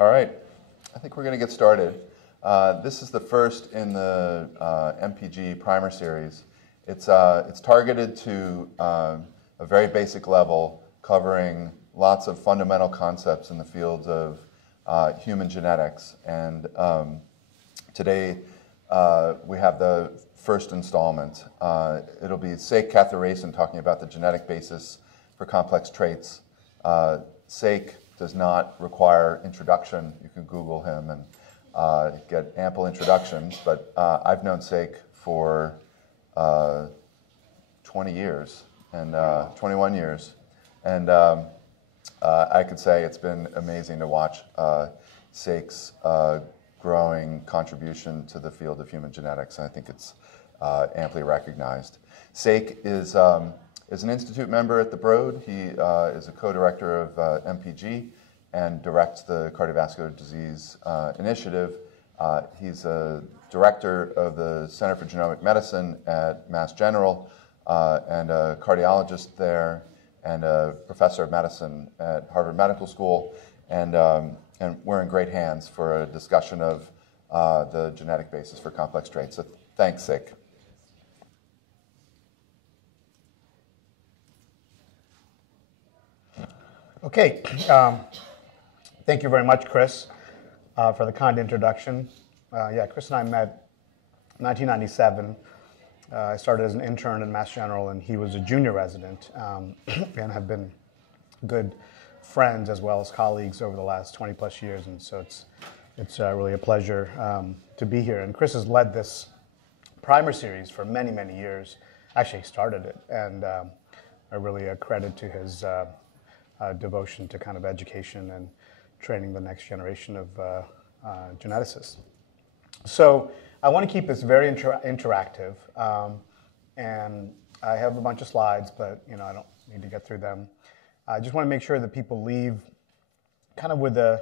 All right, I think we're going to get started. This is the first in the MPG Primer series. It's targeted to a very basic level, covering lots of fundamental concepts in the fields of human genetics. And today we have the first installment. It'll be Kathiresan talking about the genetic basis for complex traits. Sek does not require introduction. You can Google him and get ample introductions. But I've known Sek for 20 years and 21 years. And I could say it's been amazing to watch Sek's growing contribution to the field of human genetics. And I think it's amply recognized. Sek is an institute member at the Broad. He is a co-director of MPG and directs the cardiovascular disease initiative. He's a director of the Center for Genomic Medicine at Mass General and a cardiologist there and a professor of medicine at Harvard Medical School. And we're in great hands for a discussion of the genetic basis for complex traits. So thanks, Sek. Okay, thank you very much, Chris, for the kind introduction. Chris and I met in 1997. I started as an intern in Mass General, and he was a junior resident, and have been good friends as well as colleagues over the last 20 plus years. And so it's really a pleasure to be here. And Chris has led this primer series for many, many years. Actually, he started it, and I really credit to his devotion to kind of education and training the next generation of geneticists. So I want to keep this very interactive, and I have a bunch of slides, but I don't need to get through them. I just want to make sure that people leave kind of with a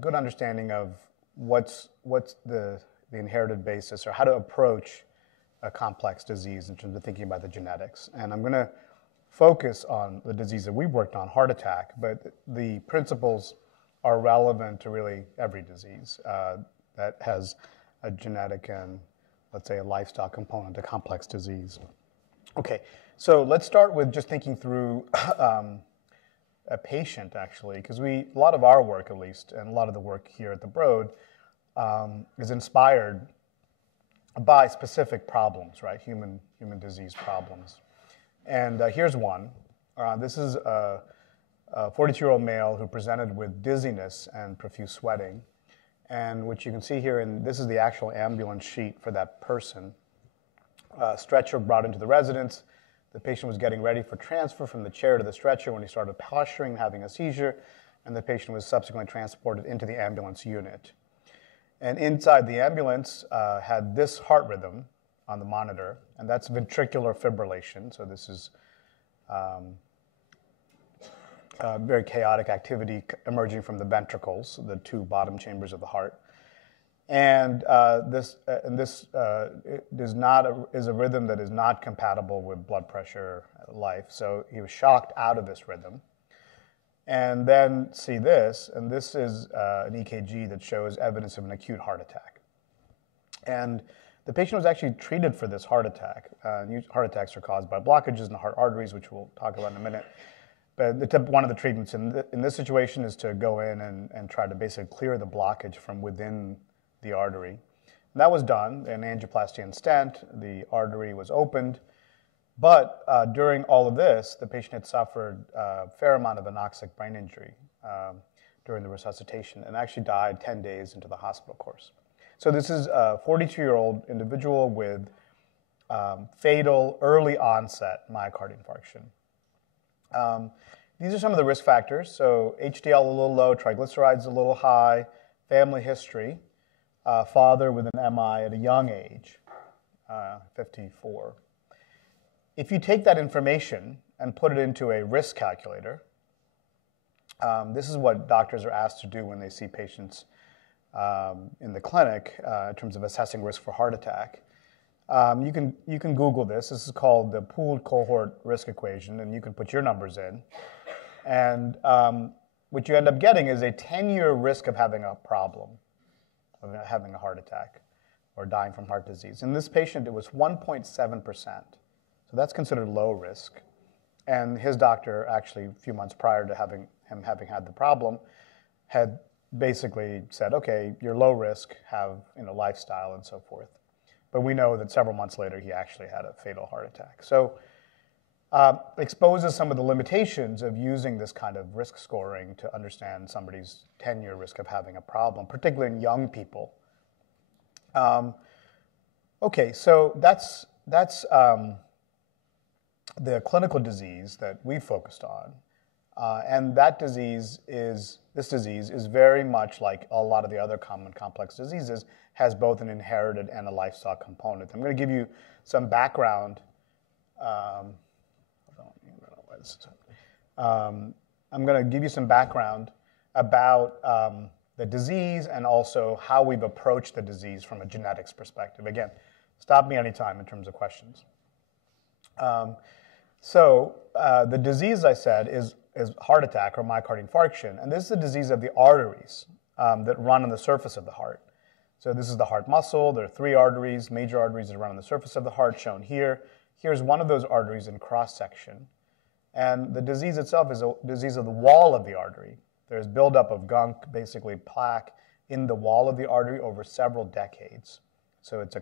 good understanding of what's the inherited basis or how to approach a complex disease in terms of thinking about the genetics. And I'm going to focus on the disease that we've worked on, heart attack, but the principles are relevant to really every disease that has a genetic and, let's say, a lifestyle component to complex disease. Okay, so let's start with just thinking through a patient, actually, because a lot of our work, at least, and a lot of the work here at the Broad is inspired by specific problems, right? Human disease problems. And here's one. This is a 42-year-old male who presented with dizziness and profuse sweating. And what you can see here, this is the actual ambulance sheet for that person. Stretcher brought into the residence. The patient was getting ready for transfer from the chair to the stretcher when he started posturing, having a seizure, and the patient was subsequently transported into the ambulance unit. And inside the ambulance had this heart rhythm on the monitor, and that's ventricular fibrillation. So this is very chaotic activity emerging from the ventricles, the two bottom chambers of the heart. And this is a rhythm that is not compatible with blood pressure life. So he was shocked out of this rhythm. And then see this, and this is an EKG that shows evidence of an acute heart attack. And the patient was actually treated for this heart attack. Heart attacks are caused by blockages in the heart arteries, which we'll talk about in a minute. But one of the treatments in this situation is to go in and try to basically clear the blockage from within the artery. And that was done, an angioplasty and stent, the artery was opened. But during all of this, the patient had suffered a fair amount of anoxic brain injury during the resuscitation and actually died 10 days into the hospital course. So this is a 42-year-old individual with fatal early onset myocardial infarction. These are some of the risk factors. So HDL a little low, triglycerides a little high, family history, father with an MI at a young age, 54. If you take that information and put it into a risk calculator, this is what doctors are asked to do when they see patients in the clinic in terms of assessing risk for heart attack. You can Google this. This is called the pooled cohort risk equation, and you can put your numbers in. And what you end up getting is a 10-year risk of having a problem, of having a heart attack or dying from heart disease. In this patient, it was 1.7%. So that's considered low risk. And his doctor, actually, a few months prior to having had the problem, had basically said, okay, you're low risk, have lifestyle and so forth. But we know that several months later, he actually had a fatal heart attack. So exposes some of the limitations of using this kind of risk scoring to understand somebody's 10-year risk of having a problem, particularly in young people. Okay, so that's the clinical disease that we focused on. And this disease is very much like a lot of the other common complex diseases, has both an inherited and a lifestyle component. I'm going to give you some background. I'm going to give you some background about the disease and also how we've approached the disease from a genetics perspective. Again, stop me anytime in terms of questions. The disease, I said, is heart attack or myocardial infarction. And this is a disease of the arteries that run on the surface of the heart. So this is the heart muscle. There are 3 arteries, major arteries that run on the surface of the heart, shown here. Here's one of those arteries in cross-section. And the disease itself is a disease of the wall of the artery. There's buildup of gunk, basically plaque, in the wall of the artery over several decades. So there's a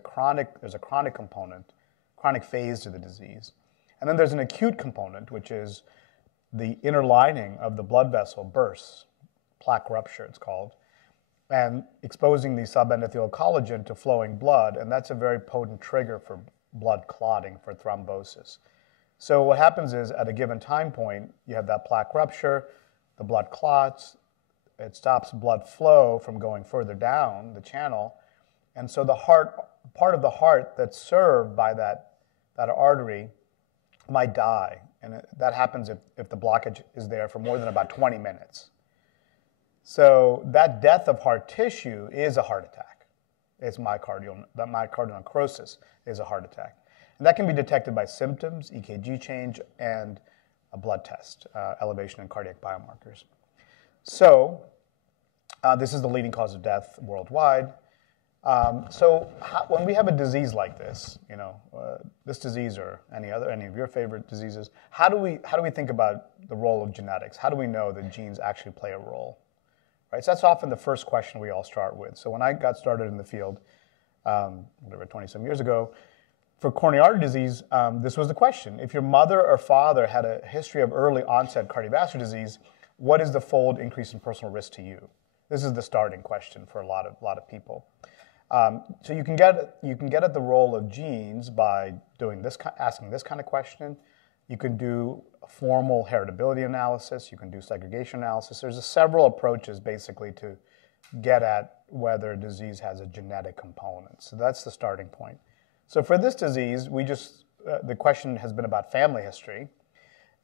chronic component, chronic phase to the disease. And then there's an acute component, which is the inner lining of the blood vessel bursts, plaque rupture it's called, and exposing the subendothelial collagen to flowing blood, and that's a very potent trigger for blood clotting, for thrombosis. So what happens is, at a given time point, you have that plaque rupture, the blood clots, it stops blood flow from going further down the channel, and so the part of the heart that's served by that artery might die, and that happens if the blockage is there for more than about 20 minutes. So that death of heart tissue is a heart attack. It's myocardial necrosis is a heart attack. And that can be detected by symptoms, EKG change, and a blood test, elevation in cardiac biomarkers. So this is the leading cause of death worldwide. When we have a disease like this, this disease or any of your favorite diseases, how do we think about the role of genetics? How do we know that genes actually play a role? Right. So that's often the first question we all start with. So when I got started in the field, 20-some years ago, for coronary artery disease, this was the question: if your mother or father had a history of early onset cardiovascular disease, what is the fold increase in personal risk to you? This is the starting question for a lot of people. So you can get at the role of genes by asking this kind of question. You can do a formal heritability analysis. You can do segregation analysis. There's several approaches basically to get at whether a disease has a genetic component. So that's the starting point. So for this disease, the question has been about family history.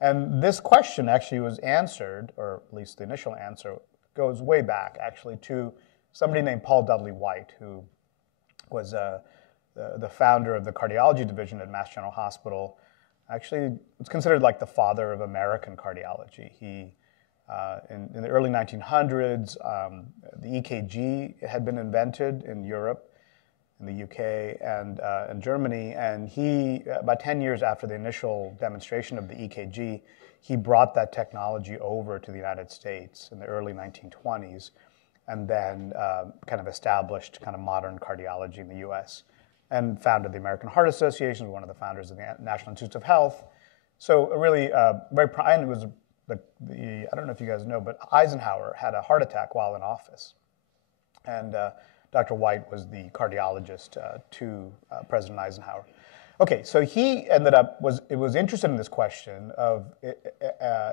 And this question actually was answered, or at least the initial answer goes way back actually to somebody named Paul Dudley White, who was the founder of the cardiology division at Mass General Hospital. Actually, it's considered like the father of American cardiology. He, in the early 1900s, the EKG had been invented in Europe, in the UK, and in Germany. And he, about 10 years after the initial demonstration of the EKG, he brought that technology over to the United States in the early 1920s, and then kind of established kind of modern cardiology in the US, and founded the American Heart Association, one of the founders of the National Institutes of Health. So really very proud. And it was I don't know if you guys know, but Eisenhower had a heart attack while in office. And Dr. White was the cardiologist to President Eisenhower. Okay, so he was interested in this question of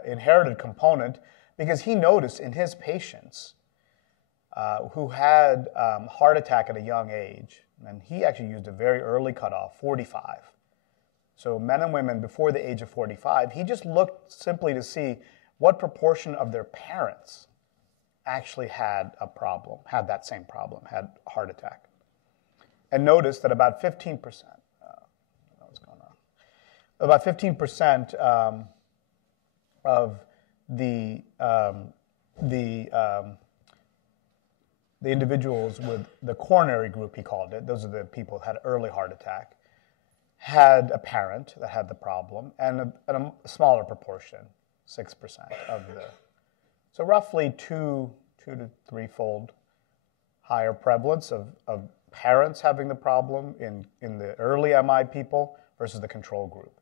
inherited component because he noticed in his patients who had heart attack at a young age, and he actually used a very early cutoff, 45. So men and women before the age of 45, he just looked simply to see what proportion of their parents actually had that same problem, had a heart attack. And noticed that about 15%, of the the individuals with the coronary group, he called it, those are the people who had early heart attack, had a parent that had the problem, and a smaller proportion, 6% of the, so roughly two to threefold higher prevalence of parents having the problem in the early MI people versus the control group.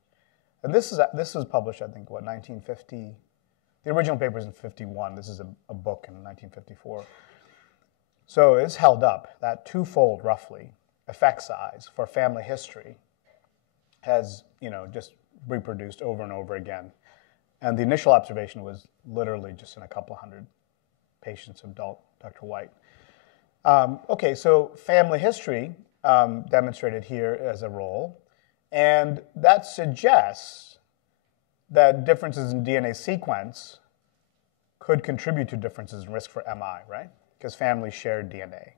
And this was published, I think, what, 1950? The original paper is in 51. This is a book in 1954. So it's held up. That twofold, roughly, effect size for family history has, just reproduced over and over again. And the initial observation was literally just in a couple hundred patients of Dr. White. Okay, so family history demonstrated here as a role. And that suggests that differences in DNA sequence could contribute to differences in risk for MI, right? Because families share DNA.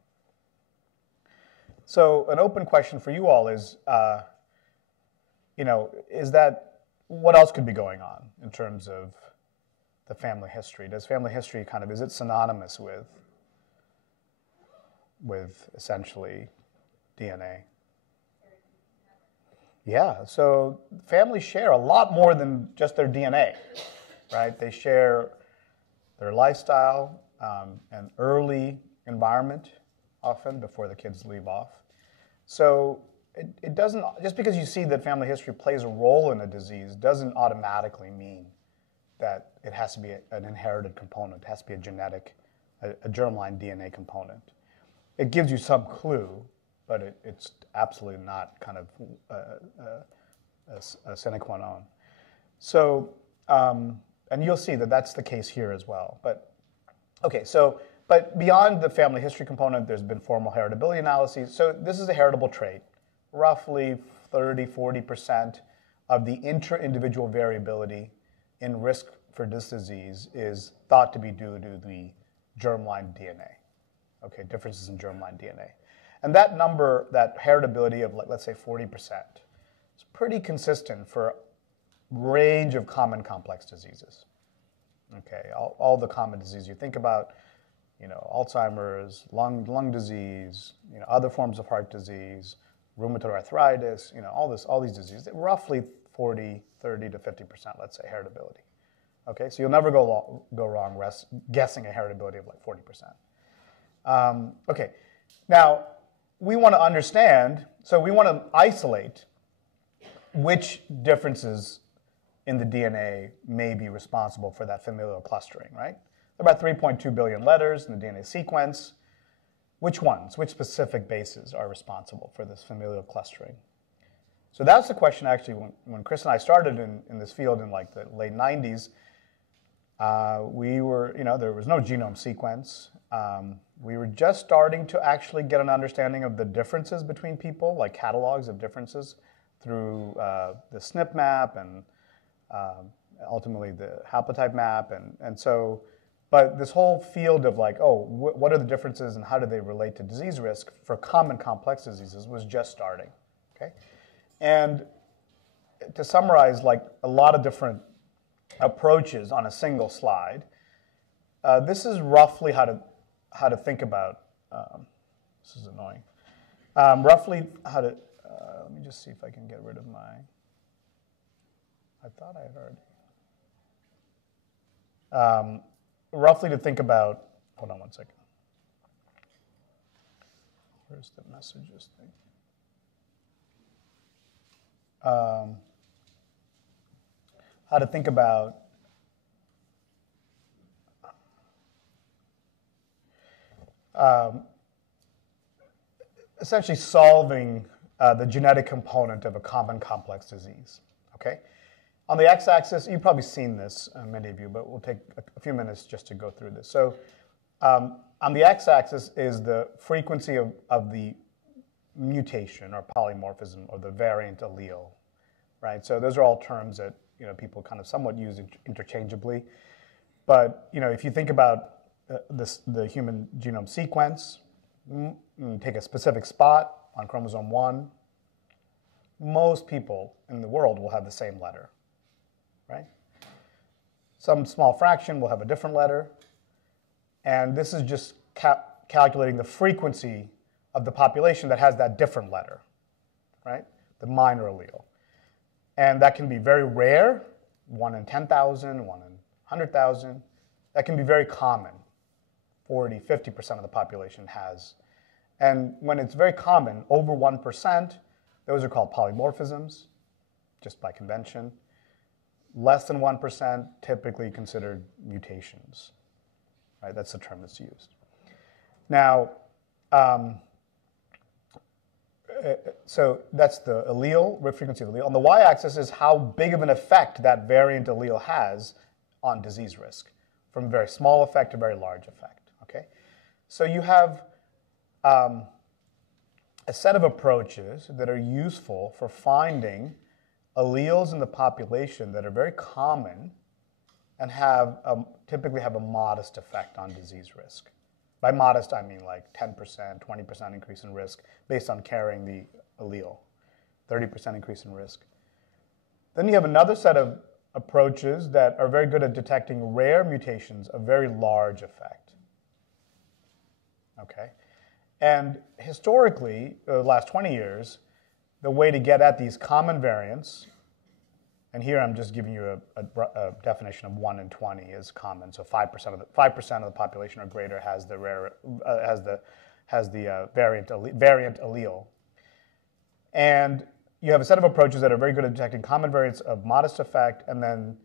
So an open question for you all is, is that, what else could be going on in terms of the family history? Does family history is it synonymous with essentially DNA? Yeah, so families share a lot more than just their DNA, right? They share their lifestyle and early environment, often before the kids leave off. So it doesn't, just because you see that family history plays a role in a disease doesn't automatically mean that it has to be an inherited component. It has to be a genetic, a germline DNA component. It gives you some clue, but it's absolutely not a sine qua non. So, and you'll see that that's the case here as well. But, okay, so, but beyond the family history component, there's been formal heritability analyses. So this is a heritable trait. Roughly 30–40% of the intra-individual variability in risk for this disease is thought to be due to the germline DNA. Okay, differences in germline DNA. And that number, that heritability of, let's say 40%, is pretty consistent for a range of common complex diseases. Okay, all the common diseases you think about, Alzheimer's, lung disease, other forms of heart disease, rheumatoid arthritis, all these diseases, roughly 30 to 50%, let's say, heritability. Okay, so you'll never go wrong guessing a heritability of like 40%. Okay, now we want to understand, so we want to isolate which differences in the DNA may be responsible for that familial clustering, right? There are about 3.2 billion letters in the DNA sequence. Which ones, which specific bases are responsible for this familial clustering? So that's the question actually when Chris and I started in this field in like the late 90s, we were, there was no genome sequence. We were just starting to actually get an understanding of the differences between people, like catalogs of differences through the SNP map and ultimately the haplotype map. And so, but this whole field of like, what are the differences and how do they relate to disease risk for common complex diseases was just starting, okay? And to summarize like a lot of different approaches on a single slide, this is roughly how to think about, this is annoying, roughly how to, let me just see if I can get rid of I thought I had already. Roughly to think about, hold on one second. Where's the messages thing? How to think about essentially solving the genetic component of a common complex disease, okay? On the x-axis, you've probably seen this, many of you, but we'll take a few minutes just to go through this. So on the x-axis is the frequency of the mutation or polymorphism or the variant allele, right? So those are all terms that people kind of somewhat use interchangeably. But if you think about the human genome sequence, take a specific spot on chromosome 1, most people in the world will have the same letter. Right? Some small fraction will have a different letter. And this is just calculating the frequency of the population that has that different letter, right? The minor allele. And that can be very rare, 1 in 10,000, 1 in 100,000. That can be very common, 40, 50% of the population has. And when it's very common, over 1%, those are called polymorphisms, just by convention. Less than 1%, typically considered mutations. Right? That's the term that's used. Now, so that's the allele, frequency of the allele. On the y-axis is how big of an effect that variant allele has on disease risk, from very small effect to very large effect. Okay, so you have a set of approaches that are useful for finding alleles in the population that are very common and typically have a modest effect on disease risk. By modest, I mean like 10%, 20% increase in risk based on carrying the allele, 30% increase in risk. Then you have another set of approaches that are very good at detecting rare mutations of very large effect. Okay? And historically, the last 20 years, the way to get at these common variants, and here I'm just giving you a definition of 1 in 20 is common. So 5% of the population or greater has the variant allele. And you have a set of approaches that are very good at detecting common variants of modest effect, and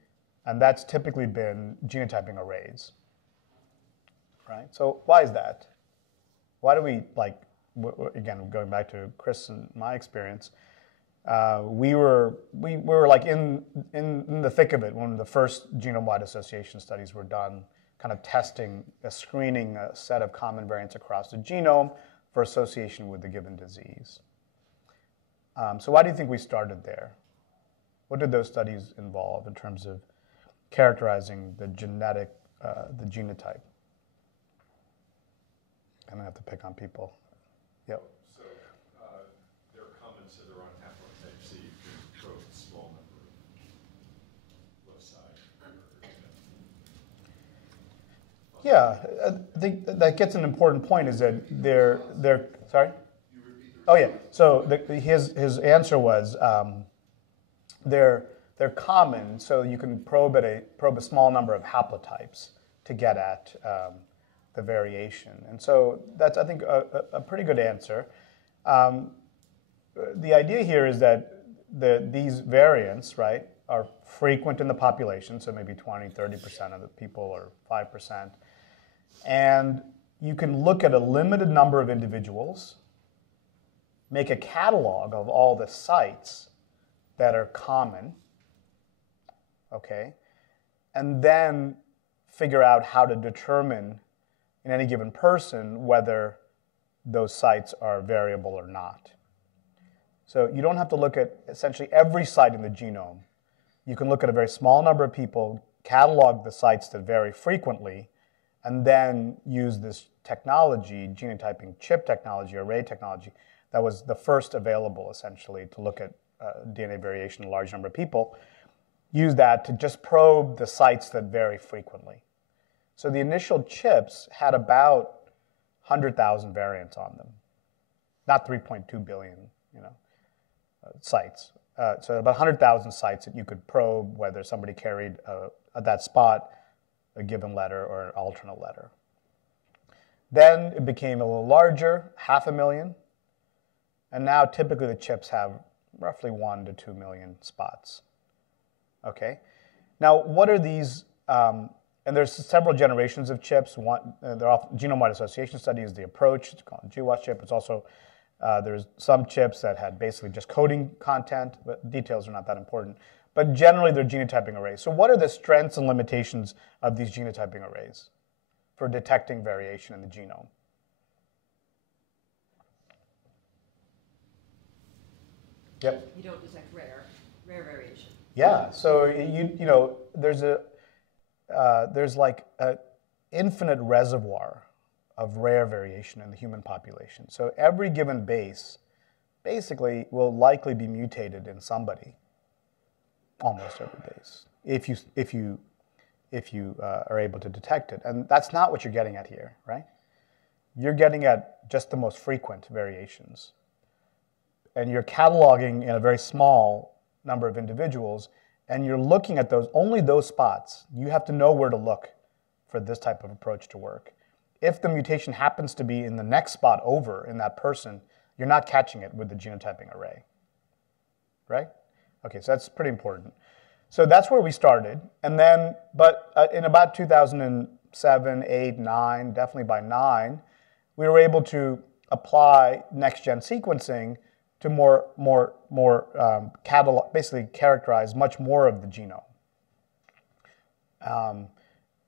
that's typically been genotyping arrays. Right? So why is that? Why do we, like, again, going back to Chris and my experience, we were like in the thick of it when the first genome-wide association studies were done, kind of screening a set of common variants across the genome for association with the given disease. So why do you think we started there? What did those studies involve in terms of characterizing the genotype? I'm gonna have to pick on people. Yep. So there are comments that are on haplotype C, you can probe a small number of loci. Yeah, I think that gets an important point. Is that they're sorry? Oh yeah. So his answer was they're common, so you can probe a small number of haplotypes to get at the variation. And so that's, I think, a pretty good answer. The idea here is that these variants, right, are frequent in the population, so maybe 20, 30% of the people or 5%. And you can look at a limited number of individuals, make a catalog of all the sites that are common, okay, and then figure out how to determine in any given person whether those sites are variable or not. So you don't have to look at essentially every site in the genome. You can look at a very small number of people, catalog the sites that vary frequently, and then use this technology, genotyping chip technology, array technology, that was the first available essentially to look at DNA variation in a large number of people. Use that to just probe the sites that vary frequently. So the initial chips had about 100,000 variants on them, not 3.2 billion, sites. So about 100,000 sites that you could probe whether somebody carried at that spot a given letter or an alternate letter. Then it became a little larger, 500,000, and now typically the chips have roughly 1 to 2 million spots. Okay. Now, what are these? And there's several generations of chips. They're often genome-wide association study is the approach. It's called a GWAS chip. It's also, there's some chips that had basically just coding content, but details are not that important. But generally, they're genotyping arrays. So what are the strengths and limitations of these genotyping arrays for detecting variation in the genome? Yep. You don't detect rare variation. Yeah. So there's like an infinite reservoir of rare variation in the human population. So every given base basically will likely be mutated in somebody, almost every base. If if you are able to detect it. And that's not what you're getting at here, right? You're getting at just the most frequent variations. And you're cataloging in a very small number of individuals, and you're looking at only those spots. You have to know where to look for this type of approach to work. If the mutation happens to be in the next spot over in that person, you're not catching it with the genotyping array, right? Okay, so that's pretty important. So that's where we started. And then, but in about 2007, 8, 9, definitely by 9, we were able to apply next-gen sequencing to basically characterize much more of the genome.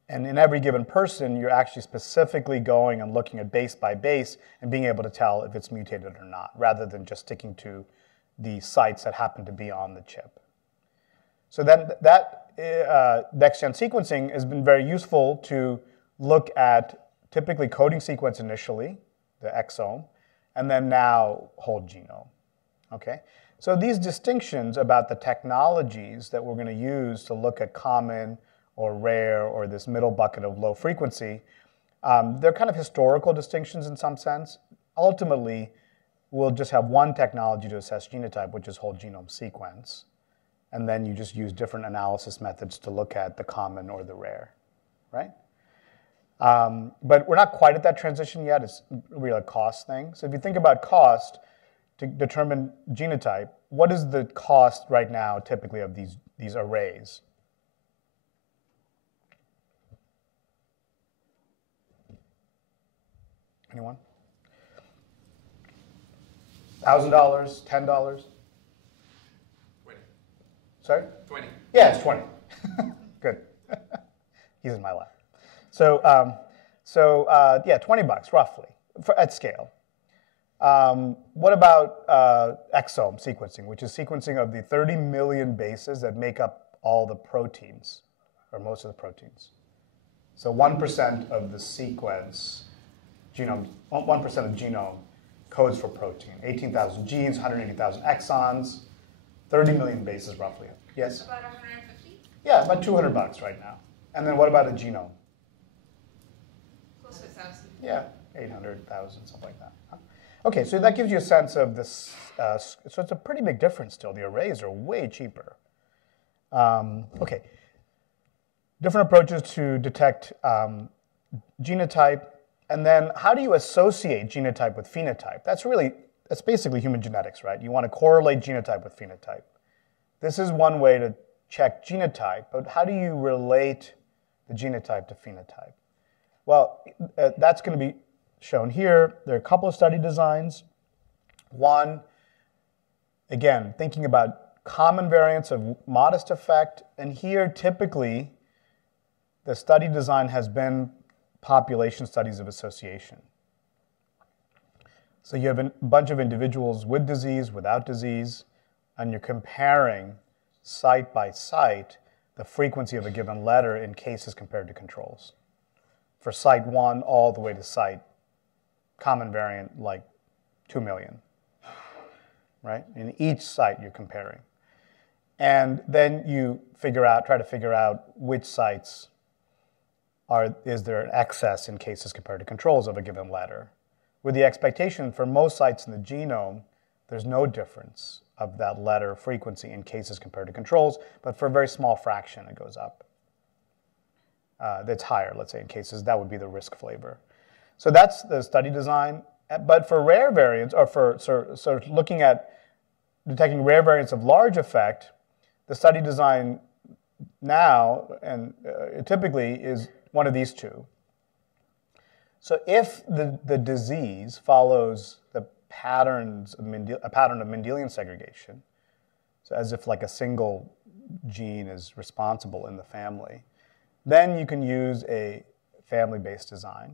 And in every given person, you're actually specifically going and looking at base by base and being able to tell if it's mutated or not, rather than just sticking to the sites that happen to be on the chip. So then that next-gen sequencing has been very useful to look at typically coding sequence initially, the exome, and then now whole genome, okay? So these distinctions about the technologies that we're going to use to look at common or rare or this middle bucket of low frequency, they're kind of historical distinctions in some sense. Ultimately, we'll just have one technology to assess genotype, which is whole genome sequence. And then you just use different analysis methods to look at the common or the rare, right? But we're not quite at that transition yet. It's really a cost thing. So if you think about cost to determine genotype, what is the cost right now typically of these arrays? Anyone? $1,000, $10? 20. Sorry? 20. Yeah, it's 20. Good. He's in my lap. So, yeah, $20 roughly at scale. What about exome sequencing, which is sequencing of the 30 million bases that make up all the proteins, or most of the proteins? So 1% of the sequence, 1% of genome codes for protein. 18,000 genes, 180,000 exons, 30 million bases roughly. Yes? About 150? Yeah, about $200 right now. And then what about a genome? Close to 1,000. Yeah, 800,000, something like that. Okay, so that gives you a sense of this. So it's a pretty big difference still. The arrays are way cheaper. Okay, different approaches to detect genotype. And then how do you associate genotype with phenotype? That's basically human genetics, right? You want to correlate genotype with phenotype. This is one way to check genotype, but how do you relate the genotype to phenotype? Well, that's going to be shown here. There are a couple of study designs. One, again, thinking about common variants of modest effect. And here, typically, the study design has been population studies of association. So you have a bunch of individuals with disease, without disease, and you're comparing site by site the frequency of a given letter in cases compared to controls. For site 1 all the way to site common variant like 2 million, right? In each site you're comparing. And then you try to figure out which sites is there an excess in cases compared to controls of a given letter, with the expectation for most sites in the genome, there's no difference of that letter frequency in cases compared to controls, but for a very small fraction, it goes up. That's higher, let's say, in cases. That would be the risk flavor. So that's the study design. But for rare variants, or for looking at detecting rare variants of large effect, the study design now, and typically, is one of these two. So if the disease follows the patterns of a pattern of Mendelian segregation, so as if like a single gene is responsible in the family, then you can use a family-based design.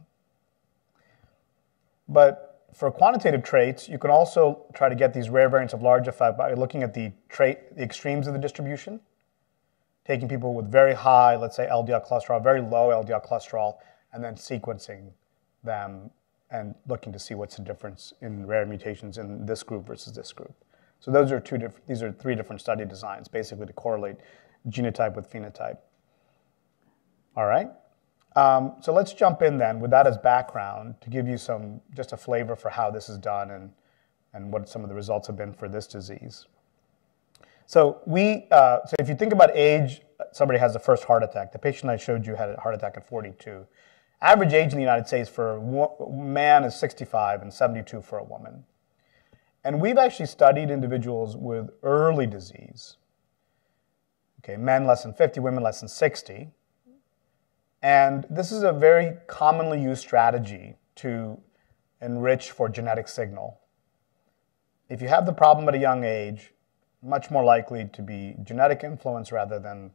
But for quantitative traits, you can also try to get these rare variants of large effect by looking at the extremes of the distribution, taking people with very high, let's say, LDL cholesterol, very low LDL cholesterol, and then sequencing them and looking to see what's the difference in rare mutations in this group versus this group. So these are 3 different study designs, basically to correlate genotype with phenotype. All right. So let's jump in then with that as background to give you just a flavor for how this is done and what some of the results have been for this disease. So if you think about age, somebody has the first heart attack. The patient I showed you had a heart attack at 42. Average age in the United States for a man is 65 and 72 for a woman. And we've actually studied individuals with early disease. Okay, men less than 50, women less than 60. And this is a very commonly used strategy to enrich for genetic signal. If you have the problem at a young age, much more likely to be genetic influence rather than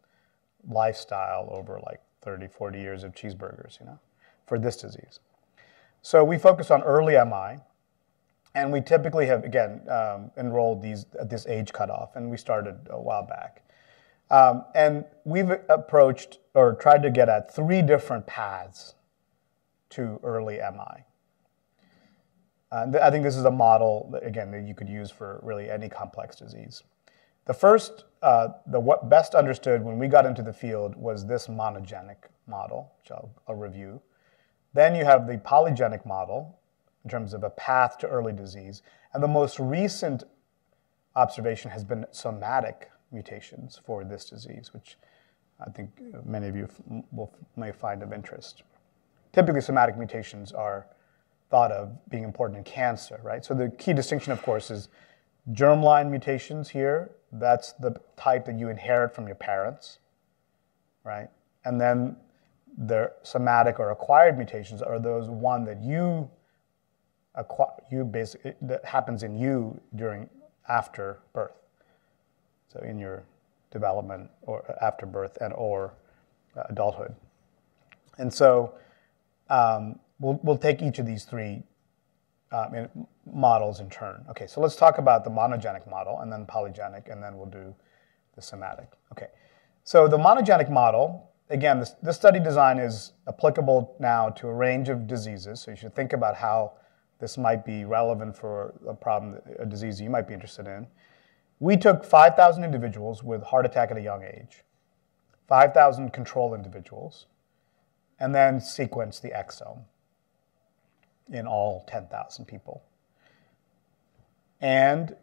lifestyle over like 30, 40 years of cheeseburgers, for this disease. So we focus on early MI, and we typically have, again, enrolled these at this age cutoff, and we started a while back. And we've approached or tried to get at 3 different paths to early MI. I think this is a model, again, that you could use for really any complex disease. The first, what best understood when we got into the field was this monogenic model, which I'll review. Then you have the polygenic model in terms of a path to early disease. And the most recent observation has been somatic mutations for this disease, which I think many of you may find of interest. Typically, somatic mutations are thought of being important in cancer, right? So the key distinction, of course, is germline mutations here. That's the type that you inherit from your parents, right? And then the somatic or acquired mutations are those one that that happens in you after birth. So in your development or after birth and or adulthood. And so we'll take each of these 3 models in turn. Okay, so let's talk about the monogenic model and then polygenic, and then we'll do the somatic. Okay, so the monogenic model, again, this study design is applicable now to a range of diseases, so you should think about how this might be relevant for a disease you might be interested in. We took 5,000 individuals with heart attack at a young age, 5,000 control individuals, and then sequenced the exome in all 10,000 people. And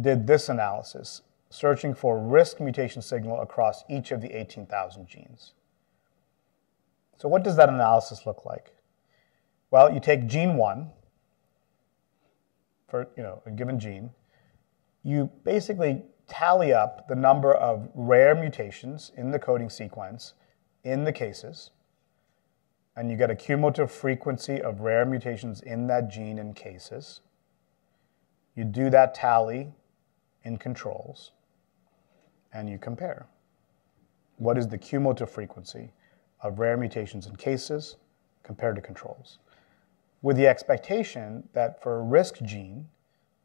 did this analysis, searching for risk mutation signal across each of the 18,000 genes. So what does that analysis look like? Well, you take gene 1 for a given gene. You basically tally up the number of rare mutations in the coding sequence in the cases, and you get a cumulative frequency of rare mutations in that gene in cases. You do that tally in controls, and you compare. What is the cumulative frequency of rare mutations in cases compared to controls? With the expectation that for a risk gene,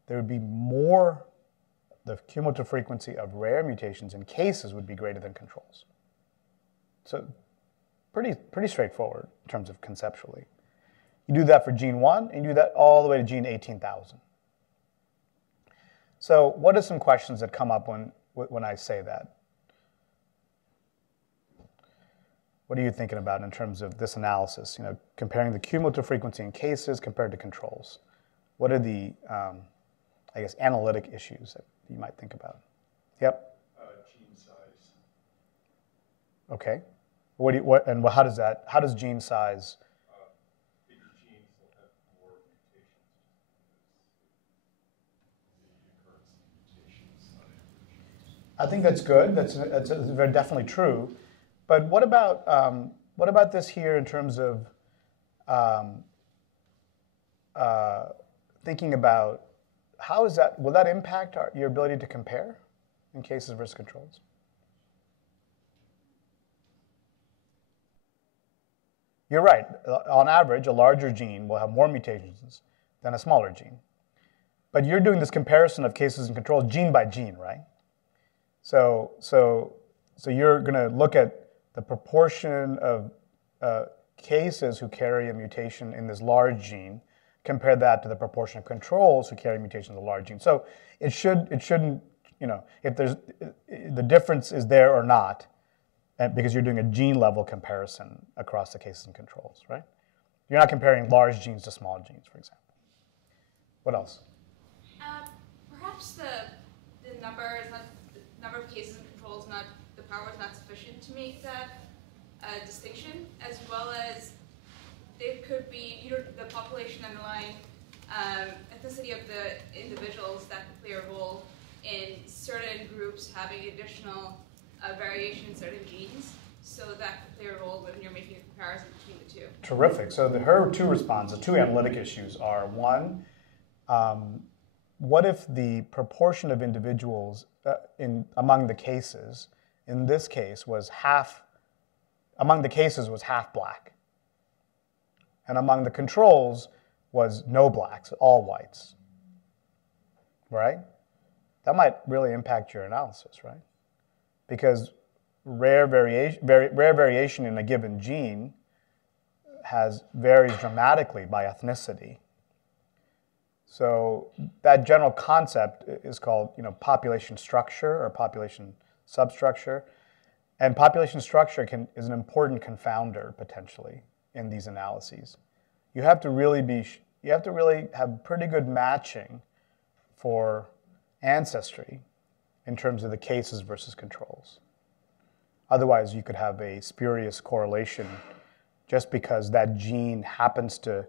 there would be the cumulative frequency of rare mutations in cases would be greater than controls. So pretty straightforward in terms of conceptually. You do that for gene 1, and you do that all the way to gene 18,000. So what are some questions that come up when I say that? What are you thinking about in terms of this analysis, comparing the cumulative frequency in cases compared to controls? What are the, analytic issues that you might think about? Yep. Gene size. Okay. How does gene size? Bigger genes will have more mutations. The occurrence of mutations on average. I think that's good. That's very definitely true. But what about this here in terms of thinking about will that impact your ability to compare in cases versus controls? You're right. On average, a larger gene will have more mutations than a smaller gene. But you're doing this comparison of cases and controls gene by gene, right? So you're going to look at the proportion of cases who carry a mutation in this large gene, compare that to the proportion of controls who carry mutations in the large gene. So it shouldn't, if the difference is there or not, and because you're doing a gene-level comparison across the cases and controls, right? You're not comparing large genes to small genes, for example. What else? Perhaps the number is not the number of cases and controls, not the power is not sufficient to make that distinction, as well as it could be the population underlying ethnicity of the individuals that could play a role in certain groups having additional variation in certain genes. So that could play a role when you're making a comparison between the two. Terrific. So her two responses, two analytic issues are, one, what if the proportion of individuals among the cases, in this case, was half black, and among the controls was no blacks, all whites, right? That might really impact your analysis, right? Because rare variation in a given gene varies dramatically by ethnicity. So that general concept is called, population structure or population substructure, and population structure is an important confounder potentially in these analyses. You have to really have pretty good matching for ancestry in terms of the cases versus controls. Otherwise, you could have a spurious correlation just because that gene happens to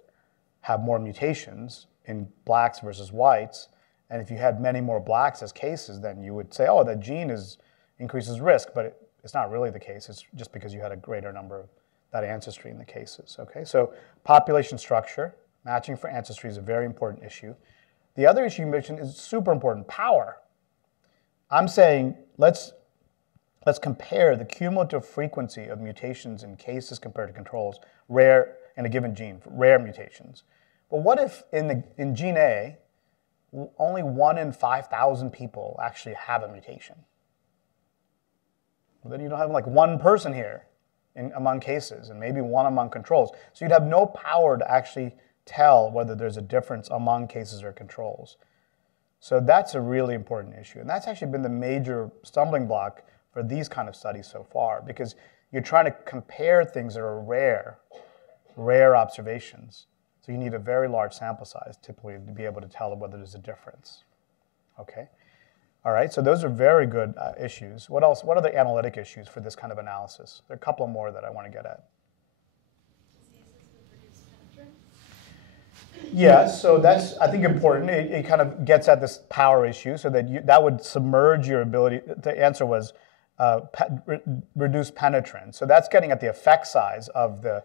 have more mutations in blacks versus whites. And if you had many more blacks as cases, then you would say, oh, that gene increases risk, but it's not really the case. It's just because you had a greater number of that ancestry in the cases, okay? So population structure, matching for ancestry is a very important issue. The other issue you mentioned is super important, power. I'm saying let's compare the cumulative frequency of mutations in cases compared to controls, rare in a given gene, rare mutations. But what if in gene A, only 1 in 5,000 people actually have a mutation? Well, then you don't have like one person here among cases and maybe one among controls. So you'd have no power to actually tell whether there's a difference among cases or controls. So that's a really important issue. And that's actually been the major stumbling block for these kind of studies so far, because you're trying to compare things that are rare observations. So you need a very large sample size typically to be able to tell whether there's a difference. Okay? All right, so those are very good issues. What else? What are the analytic issues for this kind of analysis? There are a couple more that I want to get at. Diseases with reduced penetrance? Yeah, so that's, I think, important. It kind of gets at this power issue, so that would submerge your ability. The answer was reduced penetrance. So that's getting at the effect size of the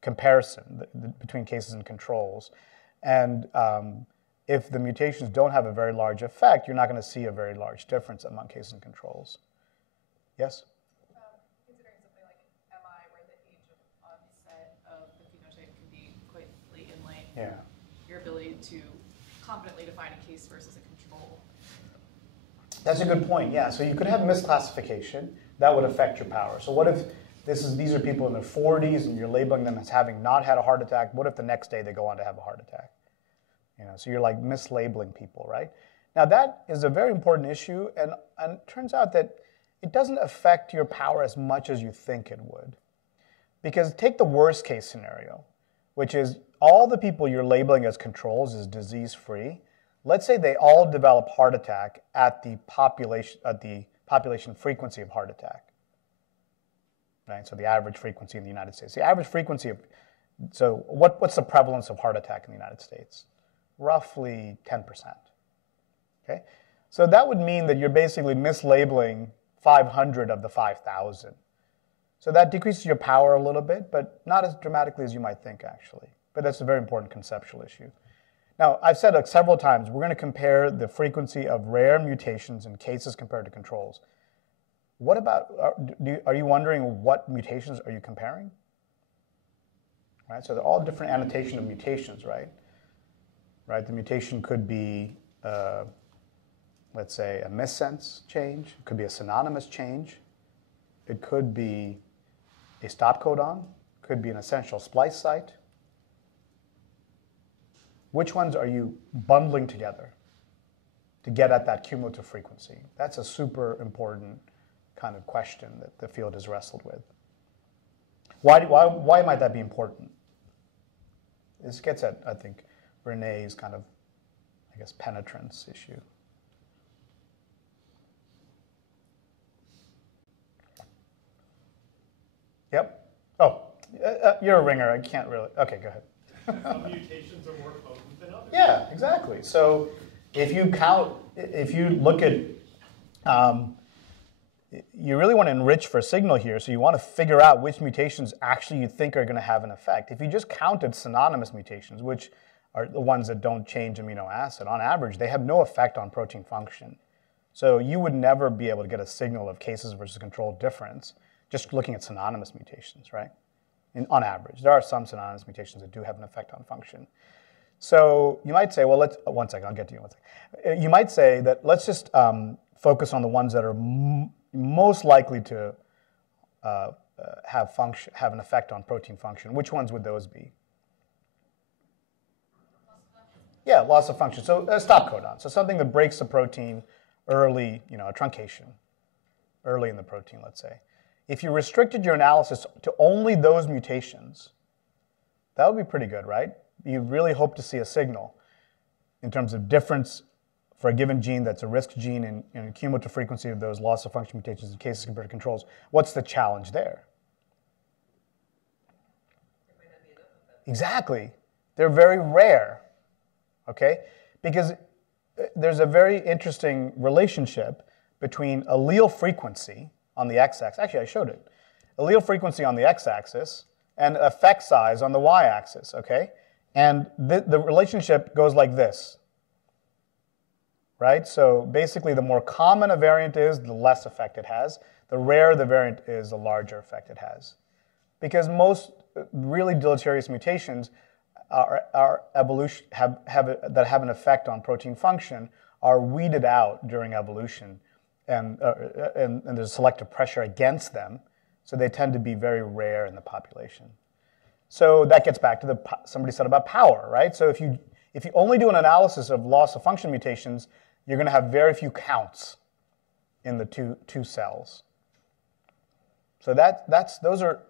comparison between cases and controls. And if the mutations don't have a very large effect, you're not going to see a very large difference among cases and controls. Yes? Considering something like MI, where the age of onset of the phenotype can be quite late in life, Yeah. your ability to confidently define a case versus a control. That's a good point, yeah. So you could have misclassification. That would affect your power. So what if these are people in their 40s and you're labeling them as having not had a heart attack? What if the next day they go on to have a heart attack? So you're like mislabeling people, right? Now that is a very important issue, and it turns out that it doesn't affect your power as much as you think it would. Because take the worst case scenario, which is all the people you're labeling as controls as disease-free. Let's say they all develop heart attack at the population frequency of heart attack. Right? So the average frequency in the United States. The average frequency so what's the prevalence of heart attack in the United States? Roughly 10%. Okay? So that would mean that you're basically mislabeling 500 of the 5,000. So that decreases your power a little bit, but not as dramatically as you might think, actually. But that's a very important conceptual issue. Now, I've said several times, we're going to compare the frequency of rare mutations in cases compared to controls. What about, are you wondering what mutations are you comparing? Right, so they're all different annotation of mutations, right? Right, the mutation could be, let's say, a missense change. It could be a synonymous change. It could be a stop codon. It could be an essential splice site. Which ones are you bundling together to get at that cumulative frequency? That's a super important kind of question that the field has wrestled with. Why might that be important? This gets at, I think, Renee's kind of, I guess, penetrance issue. Yep. Oh, you're a ringer. I can't really. Okay, go ahead. Some mutations are more potent than others. Yeah, exactly. So if you look at, you really want to enrich for a signal here, so you want to figure out which mutations actually you think are going to have an effect. If you just counted synonymous mutations, which are the ones that don't change amino acid, on average, they have no effect on protein function. So you would never be able to get a signal of cases versus control difference just looking at synonymous mutations, right? On average. There are some synonymous mutations that do have an effect on function. So you might say, well, one second, I'll get to you in one second. You might say that let's just focus on the ones that are most likely to have an effect on protein function. Which ones would those be? Yeah, loss of function. So a stop codon. So something that breaks the protein early, a truncation, early in the protein, let's say. If you restricted your analysis to only those mutations, that would be pretty good, right? You really hope to see a signal in terms of difference for a given gene that's a risk gene and cumulative frequency of those loss of function mutations in cases compared to controls. What's the challenge there? Exactly. They're very rare, okay? Because there's a very interesting relationship between allele frequency on the x-axis. Actually, I showed it. Allele frequency on the x-axis and effect size on the y-axis, okay? And the relationship goes like this, right? So basically, the more common a variant is, the less effect it has. The rarer the variant is, the larger effect it has. Because most really deleterious mutations that have an effect on protein function are weeded out during evolution, and there's selective pressure against them, so they tend to be very rare in the population. So that gets back to somebody said about power, right? So if you only do an analysis of loss of function mutations, you're going to have very few counts in the two cells. So those are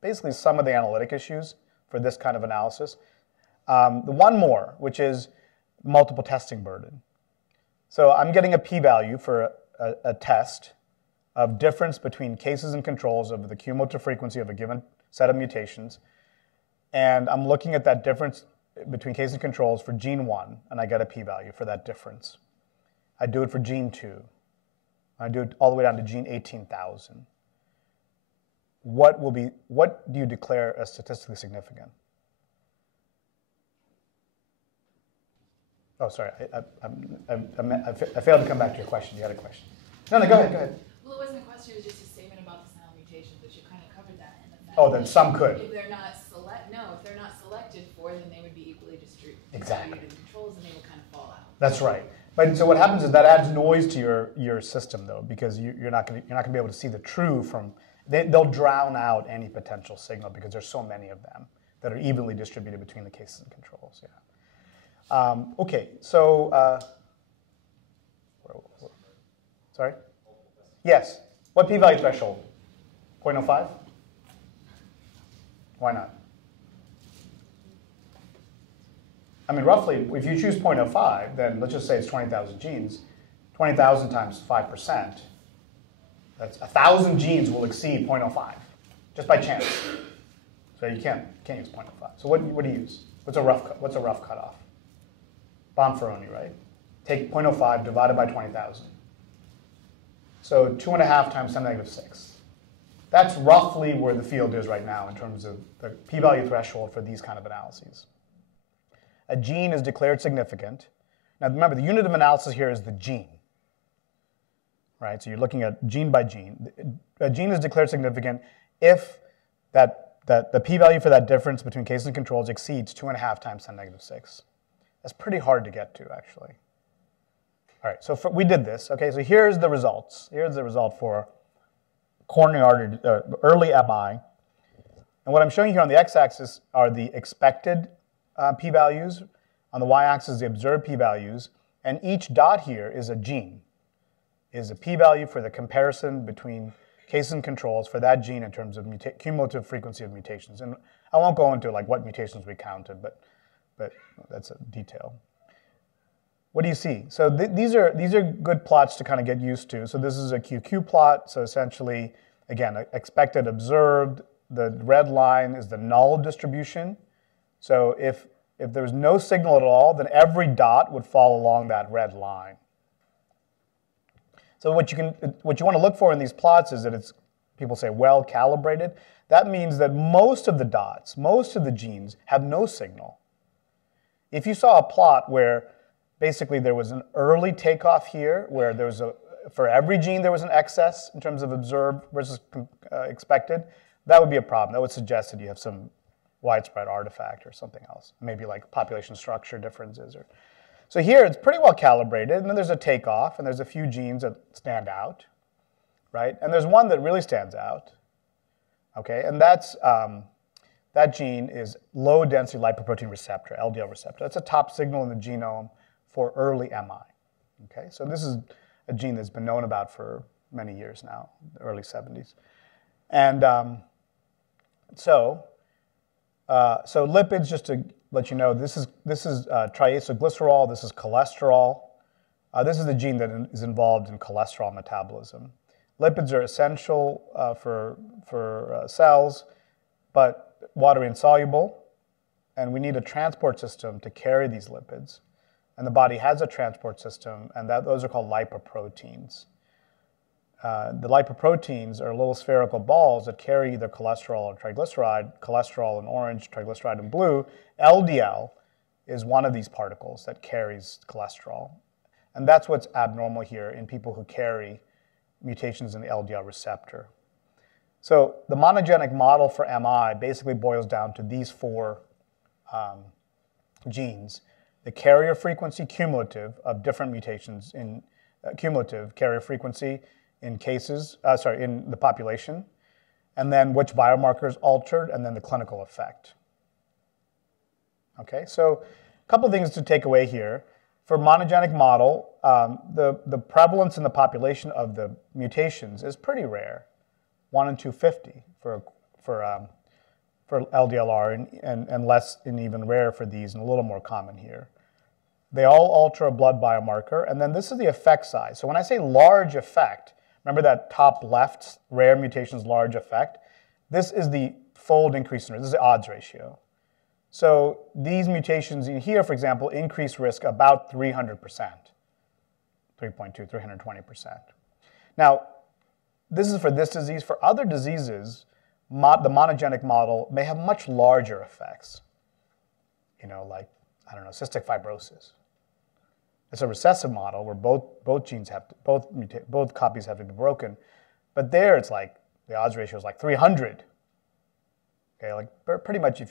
basically some of the analytic issues for this kind of analysis. The one more, which is multiple testing burden. So I'm getting a p-value for a test of difference between cases and controls of the cumulative frequency of a given set of mutations. And I'm looking at that difference between cases and controls for gene 1, and I get a p-value for that difference. I do it for gene 2. I do it all the way down to gene 18,000. What do you declare as statistically significant? Oh, sorry, I failed to come back to your question. You had a question. No, go ahead. Well, it wasn't a question, it was just a statement about the sound mutations, but you kind of covered that. Oh, then some could. If they're not selected for, then they would be equally distributed Exactly. in controls, and they would kind of fall out. That's right. But so what happens is that adds noise to your system, though, because you're not going to be able to see the true from. They'll drown out any potential signal because there's so many of them that are evenly distributed between the cases and controls. Yeah. Okay. So. Sorry? Yes. What p-value threshold? 0.05? Why not? I mean, roughly, if you choose 0.05, then let's just say it's 20,000 genes. 20,000 times 5%. That's 1,000 genes will exceed 0.05, just by chance. So you can't use 0.05. So what do you use? What's a rough cutoff? Bonferroni, right? Take 0.05 divided by 20,000. So 2.5 times 10⁻⁶. That's roughly where the field is right now in terms of the p-value threshold for these kind of analyses. A gene is declared significant. Now remember, the unit of analysis here is the gene. Right? So you're looking at gene by gene. A gene is declared significant if the p-value for that difference between cases and controls exceeds 2.5 times 10⁻⁶. That's pretty hard to get to, actually. All right, so we did this. Okay, so here's the results. Here's the result for coronary artery early MI. And what I'm showing you here on the x-axis are the expected p-values. On the y-axis, the observed p-values. And each dot here is a gene. is a p-value for the comparison between cases and controls for that gene in terms of cumulative frequency of mutations. And I won't go into like what mutations we counted, but that's a detail. What do you see? So these are good plots to kind of get used to. So this is a QQ plot. So essentially, again, expected observed. The red line is the null distribution. So if there's no signal at all, then every dot would fall along that red line. So what you want to look for in these plots is that it's, people say, well calibrated. That means that most of the dots, most of the genes have no signal. If you saw a plot where basically there was an early takeoff here, where there was for every gene there was an excess in terms of observed versus expected, that would be a problem. That would suggest that you have some widespread artifact or something else, maybe like population structure differences. So here it's pretty well calibrated, and then there's a takeoff, and there's a few genes that stand out, right? And there's one that really stands out, okay? And that's, that gene is low-density lipoprotein receptor, LDL receptor. That's a top signal in the genome for early MI, okay? So this is a gene that's been known about for many years now, the early 70s. And so lipids, just to let you know, this is triacylglycerol, this is cholesterol. This is the gene that is involved in cholesterol metabolism. Lipids are essential for cells, but water insoluble, and we need a transport system to carry these lipids. And the body has a transport system, and those are called lipoproteins. The lipoproteins are little spherical balls that carry either cholesterol or triglyceride, cholesterol in orange, triglyceride in blue. LDL is one of these particles that carries cholesterol. And that's what's abnormal here in people who carry mutations in the LDL receptor. So the monogenic model for MI basically boils down to these four genes. The carrier frequency cumulative of different mutations in cumulative carrier frequency in cases, in the population, and then which biomarkers altered, and then the clinical effect. Okay, so a couple things to take away here. For monogenic model, the prevalence in the population of the mutations is pretty rare, 1 in 250 for LDLR, and less and even rare for these, and a little more common here. They all alter a blood biomarker, and then this is the effect size. So when I say large effect, remember that top left, rare mutations, large effect? This is the fold increase in risk. This is the odds ratio. So these mutations in here, for example, increase risk about 300%, 3.2, 320%. Now, this is for this disease. For other diseases, the monogenic model may have much larger effects, like, I don't know, cystic fibrosis. It's a recessive model where both genes have both copies have to be broken, but there it's like the odds ratio is like 300. Okay, like pretty much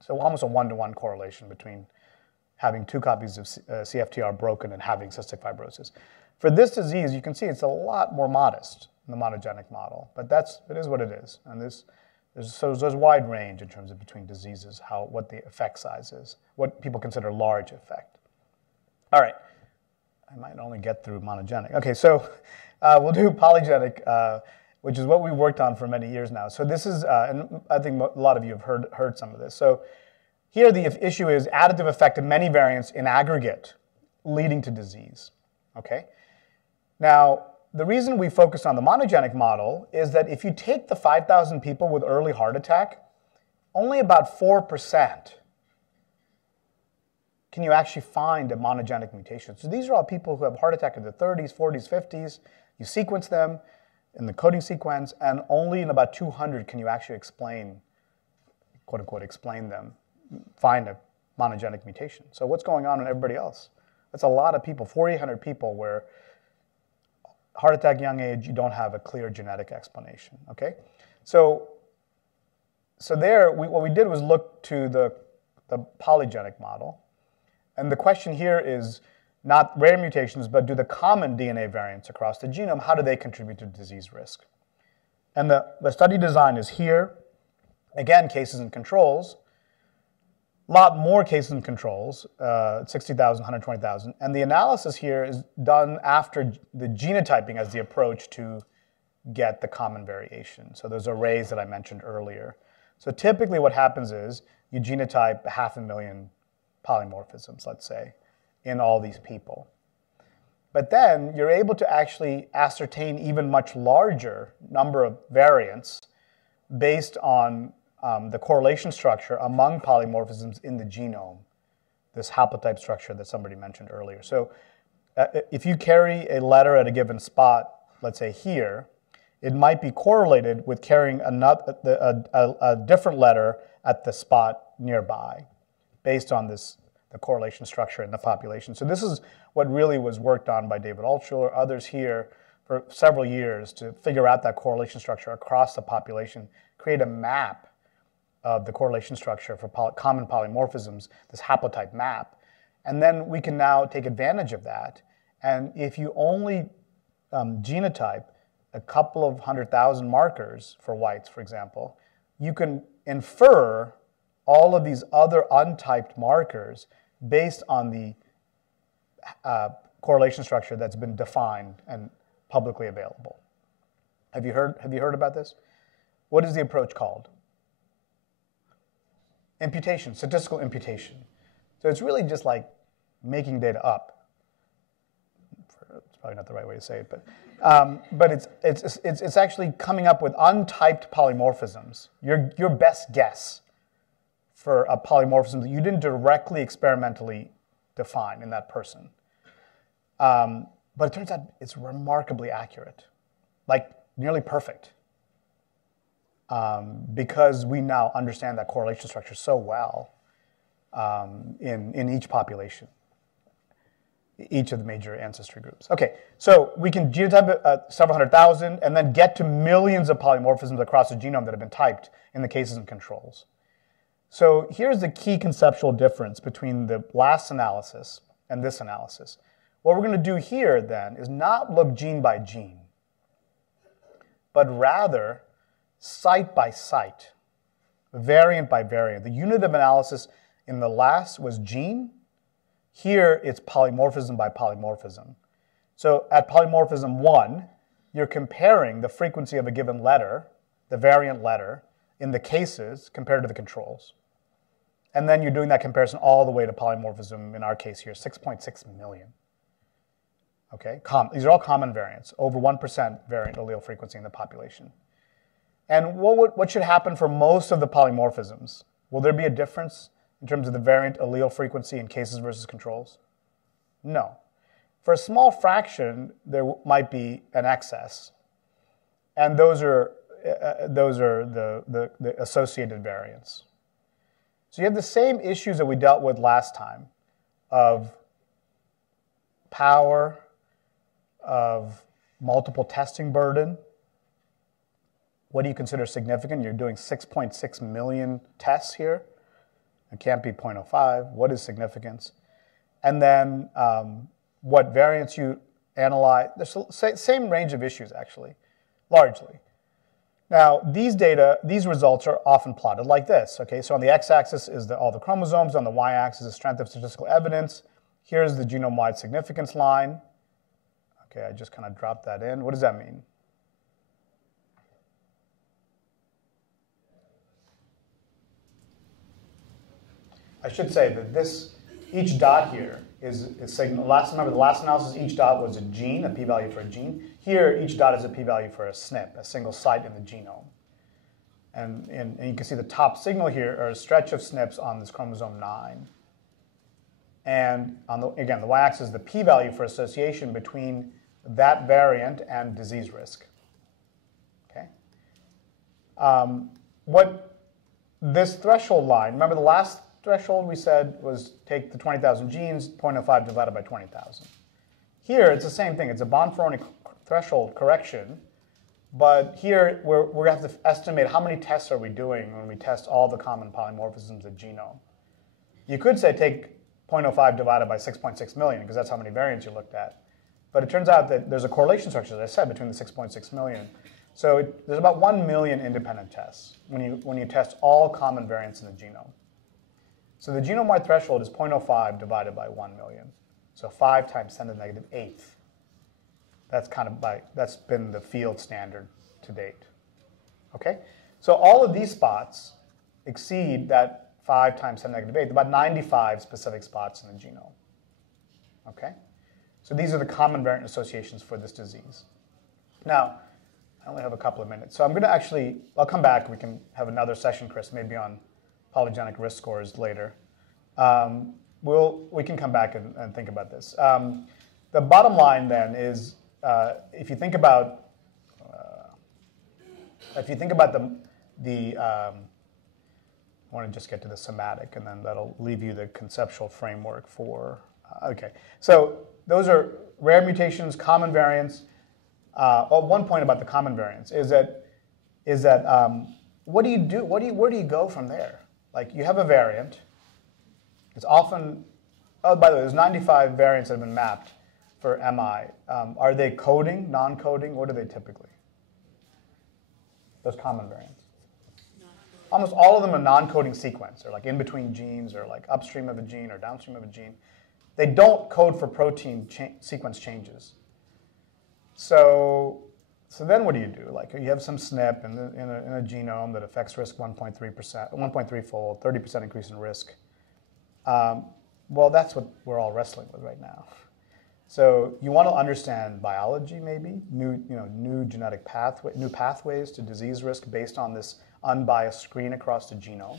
so almost a 1-to-1 correlation between having 2 copies of CFTR broken and having cystic fibrosis. For this disease, you can see it's a lot more modest in the monogenic model, but it is what it is, and there's a wide range in terms of between diseases, what the effect size is, what people consider large effect. All right, I might only get through monogenic. Okay, so we'll do polygenic, which is what we worked on for many years now. So this is, and I think a lot of you have heard some of this. So here the issue is additive effect of many variants in aggregate leading to disease, okay? Now, the reason we focused on the monogenic model is that if you take the 5,000 people with early heart attack, only about 4% can you actually find a monogenic mutation. So these are all people who have heart attack in their 30s, 40s, 50s. You sequence them in the coding sequence, and only in about 200 can you actually explain, quote unquote, explain them, find a monogenic mutation. So what's going on in everybody else? That's a lot of people, 4,800 people where heart attack, young age, you don't have a clear genetic explanation, okay? So there, what we did was look to the polygenic model. And the question here is not rare mutations, but do the common DNA variants across the genome, how do they contribute to disease risk? And the study design is here. Again, cases and controls. a lot more cases and controls, 60,000, 120,000. And the analysis here is done after the genotyping as the approach to get the common variation. So those arrays that I mentioned earlier. So typically what happens is you genotype 500,000 polymorphisms, let's say, in all these people. But then you're able to actually ascertain even much larger number of variants based on the correlation structure among polymorphisms in the genome, this haplotype structure that somebody mentioned earlier. So if you carry a letter at a given spot, let's say here, it might be correlated with carrying a different letter at the spot nearby based on the correlation structure in the population. So this is what really was worked on by David Altshuler, others here for several years to figure out that correlation structure across the population, create a map of the correlation structure for common polymorphisms, this haplotype map. And then we can now take advantage of that. And if you only genotype a couple of 100,000 markers for whites, for example, you can infer all of these other untyped markers based on the correlation structure that's been defined and publicly available. Have you heard about this? What is the approach called? Imputation, statistical imputation. So it's really just like making data up. It's probably not the right way to say it, but it's actually coming up with untyped polymorphisms. Your best guess for a polymorphism that you didn't directly experimentally define in that person. But it turns out it's remarkably accurate, like nearly perfect, because we now understand that correlation structure so well in each population, each of the major ancestry groups. Okay, so we can genotype several 100,000 and then get to millions of polymorphisms across the genome that have been typed in the cases and controls. So here's the key conceptual difference between the last analysis and this analysis. What we're going to do here then is not look gene by gene, but rather site by site, variant by variant. The unit of analysis in the last was gene. Here it's polymorphism by polymorphism. So at polymorphism 1, you're comparing the frequency of a given letter, the variant letter, in the cases compared to the controls. And then you're doing that comparison all the way to polymorphism, in our case here, 6.6 million. Okay, these are all common variants, over 1% variant allele frequency in the population. And what should happen for most of the polymorphisms? Will there be a difference in terms of the variant allele frequency in cases versus controls? No. For a small fraction, there might be an excess, and those are the associated variants. So you have the same issues that we dealt with last time of power, of multiple testing burden. What do you consider significant? You're doing 6.6 million tests here. It can't be 0.05. What is significance? And then what variants you analyze. There's the same range of issues, actually, largely. Now, these results are often plotted like this. Okay, so on the x-axis is all the chromosomes. On the y-axis is strength of statistical evidence. Here's the genome-wide significance line. Okay, I just kind of dropped that in. What does that mean? I should say that each dot here is signal. Remember, the last analysis, each dot was a gene, a p-value for a gene. Here, each dot is a p-value for a SNP, a single site in the genome. And you can see the top signal here are a stretch of SNPs on this chromosome 9. And again, the y-axis is the p-value for association between that variant and disease risk. Okay. What this threshold line, remember the last threshold we said was take the 20,000 genes, 0.05 divided by 20,000. Here, it's the same thing. It's a Bonferroni threshold correction, but here we're going to have to estimate how many tests are we doing when we test all the common polymorphisms of the genome. You could say take 0.05 divided by 6.6 million, because that's how many variants you looked at. But it turns out that there's a correlation structure, as I said, between the 6.6 million. So there's about 1 million independent tests when you test all common variants in the genome. So the genome-wide threshold is 0.05 divided by 1 million. So 5 times 10 to the negative 8th. That's been the field standard to date. Okay? So all of these spots exceed that 5 times 10 to the negative 8th, about 95 specific spots in the genome. Okay? So these are the common variant associations for this disease. Now, I only have a couple of minutes. So I'm going to I'll come back. We can have another session, Chris, maybe on polygenic risk scores later. We can come back and think about this. The bottom line then is, if you think about I want to just get to the somatic, and then that'll leave you the conceptual framework for. Okay, so those are rare mutations, common variants. One point about the common variants is that what do you do? Where do you go from there? Like, you have a variant. It's often. Oh, by the way, there's 95 variants that have been mapped for MI. Are they coding, non-coding? What are they typically? Those common variants. Almost all of them are non-coding sequence. They're like in between genes, or like upstream of a gene or downstream of a gene. They don't code for protein sequence changes. So then what do you do? Like, you have some SNP in a genome that affects risk 1.3-fold, 30% increase in risk. Well, that's what we're all wrestling with right now. So you want to understand biology, maybe new genetic pathways to disease risk based on this unbiased screen across the genome.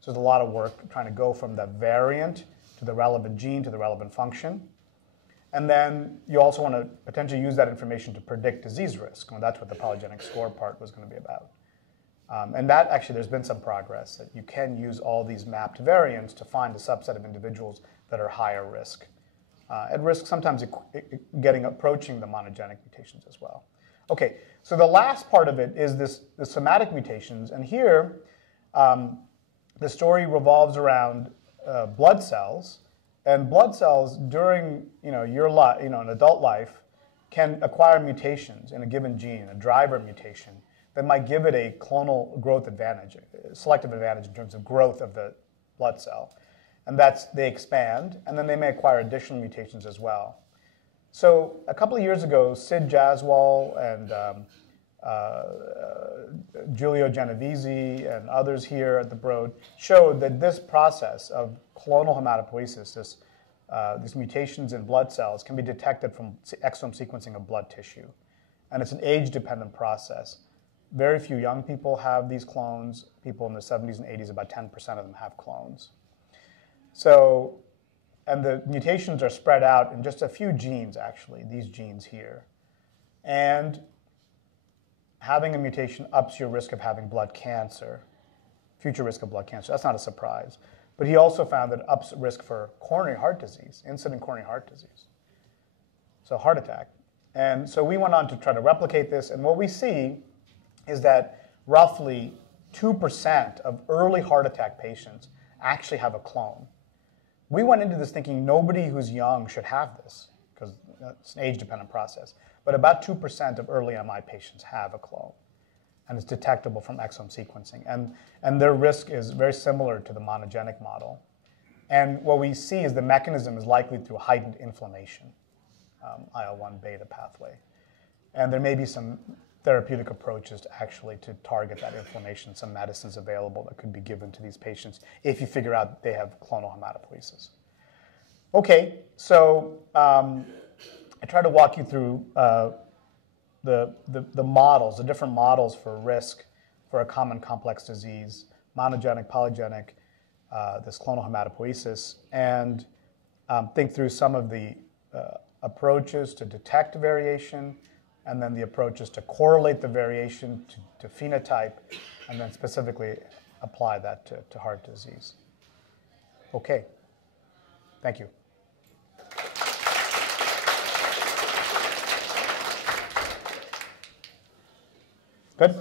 So there's a lot of work trying to go from the variant to the relevant gene to the relevant function. And then you also want to potentially use that information to predict disease risk. Well, that's what the polygenic score part was going to be about. And that actually, there's been some progress that you can use all these mapped variants to find a subset of individuals that are higher risk. At risk sometimes approaching the monogenic mutations as well. Okay, so the last part of it is the somatic mutations. And here, the story revolves around blood cells. And blood cells during your life, an adult life, can acquire mutations in a given gene, a driver mutation, that might give it a clonal growth advantage, a selective advantage in terms of growth of the blood cell. And they expand, and then they may acquire additional mutations as well. So a couple of years ago, Sid Jaswal and Giulio Genovese and others here at the Broad showed that this process of clonal hematopoiesis, these mutations in blood cells, can be detected from exome sequencing of blood tissue. And it's an age-dependent process. Very few young people have these clones. People in the 70s and 80s, about 10% of them have clones. So, and the mutations are spread out in just a few genes, actually, these genes here. And having a mutation ups your risk of having blood cancer, future risk of blood cancer. That's not a surprise. But he also found that it ups risk for coronary heart disease, incident coronary heart disease. So heart attack. And so we went on to try to replicate this. And what we see is that roughly 2% of early heart attack patients actually have a clone. We went into this thinking nobody who's young should have this, because it's an age-dependent process. But about 2% of early MI patients have a clone, and it's detectable from exome sequencing. And their risk is very similar to the monogenic model. And what we see is the mechanism is likely through heightened inflammation, IL-1 beta pathway. And there may be some therapeutic approaches to target that inflammation, some medicines available that could be given to these patients if you figure out they have clonal hematopoiesis. Okay, so I try to walk you through the models, the different models for risk for a common complex disease, monogenic, polygenic, this clonal hematopoiesis, and think through some of the approaches to detect variation, and then the approaches to correlate the variation to phenotype, and then specifically apply that to heart disease. Okay, thank you. Good?